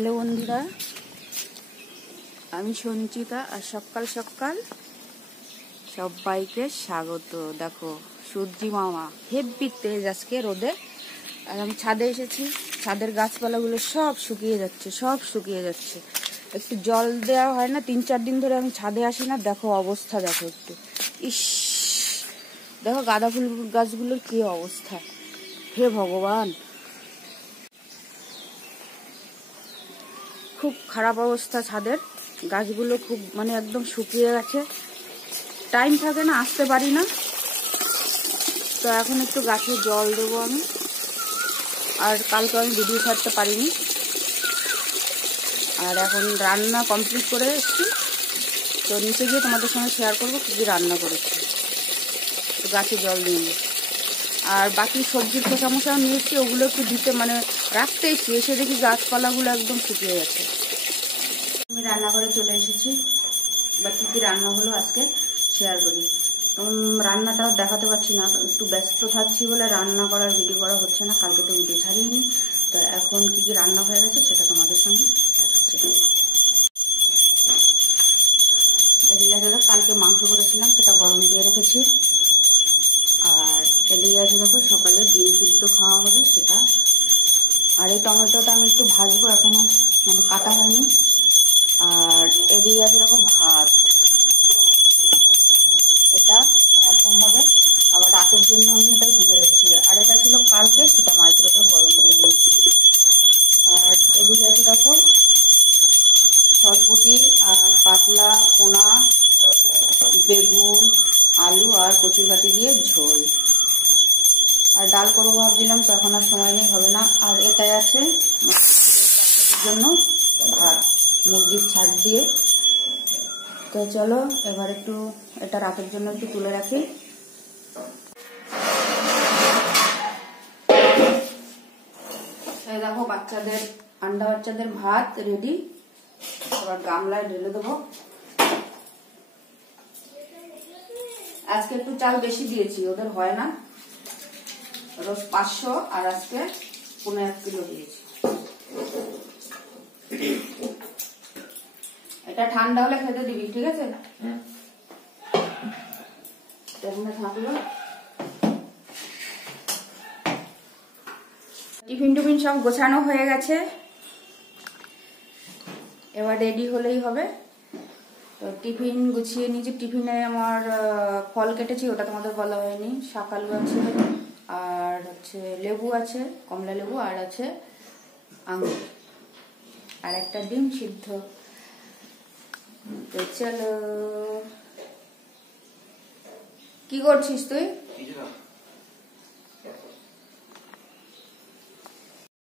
Hello বন্ধুরা, আমি সঞ্চিতা আর সকাল সকাল সবাইকে স্বাগত। দেখো সূর্যি মামা হেব্বি তেজ আজকে রোদে, আর আমি ছাদে এসেছি। ছাদের গাছপালাগুলো সব শুকিয়ে যাচ্ছে। একটু জল দেওয়া হয় না, 3-4 দিন ধরে আমি ছাদে আসি না। দেখো অবস্থা, দেখো একটু, ইস দেখো গাঁদা ফুল গাছগুলোর কি অবস্থা, হে ভগবান, খুব খারাপ অবস্থা। ছাদের গাছগুলো খুব একদম শুকিয়ে গেছে। টাইম থাকে না, আসতে পারি না, তো এখন একটু গাছে জল দেবো আমি। আর কালকে আমি ভিডিও ছাড়তে পারিনি। আর এখন রান্না কমপ্লিট করে এসেছি, তো নিচে গিয়ে তোমাদের সঙ্গে শেয়ার করবো কী কী রান্না করেছি। তো গাছে জল দিয়ে আর বাকি সবজির খোসা মোসা নিয়েছি, ওগুলো একটু দিতে রাখতে এসেছি, এসে দেখি গাছপালাগুলো একদম শুকিয়ে গেছে। আমি রান্নাঘরে চলে এসেছি, বা কী কী রান্না হলো আজকে শেয়ার করি। রান্নাটাও দেখাতে পারছি না, একটু ব্যস্ত থাকছি বলে রান্না করার ভিডিও করা হচ্ছে না। কালকে তো ভিডিও ছাড়িনি, তো এখন কী কী রান্না হয়ে গেছে সেটা তোমাদের সঙ্গে দেখাচ্ছি। এদিকে আছে কালকে মাংস করেছিলাম, সেটা গরম দিয়ে রেখেছি। আর এদিকে আছে দেখো সকালে ডিম সিদ্ধ খাওয়া হবে সেটা। আর এই টমেটোটা আমি একটু ভাজবো, এখনো কাটা হয়নি। আর এদিকে আছে দেখো ভাত, এটা এখন হবে। আবার রাতের জন্য আমি এটাই তুলে রেখেছি। আর এটা ছিল কালকে, সেটা মাইক্রোওয়েভে গরম দিয়ে নিয়েছি। আর এদিকে আছে দেখো সরপুটি আর পাতলা পোনা, বেগুন, আলু আর কচুরগাটি দিয়ে ঝোল। আর ডাল করবো ভাবছিলাম, তো এখন আর সময় নেই, হবে না। আর এটাই আছে বাচ্চাদের জন্য ভাত, মুরগির ছাড় দিয়ে। তো চলো এবার একটু এটা রাতের জন্য একটু তুলে রাখি। দেখো বাচ্চাদের ভাত রেডি, এবার গামলায় ঢেলে দেবো। আজকে একটু চাল বেশি দিয়েছি, ওদের হয় না, রোজ 500, আর আজকে 1.5 কিলো দিয়েছি। এটা ঠান্ডা হলে খেতে দিবি, ঠিক আছে? থাকলো টিফিন সব গোছানো হয়ে গেছে, এবার রেডি হলেই হবে। তো টিফিন গুছিয়ে নিয়েছি। টিফিনে আমার ফল কেটেছি, ওটা তোমাদের বলা হয়নি। শাকালু আছে, আর হচ্ছে লেবু আছে, কমলা লেবু, আর আছে আঙুর, আর একটা ডিম সিদ্ধ। তো চলো, কি করছিস তুই?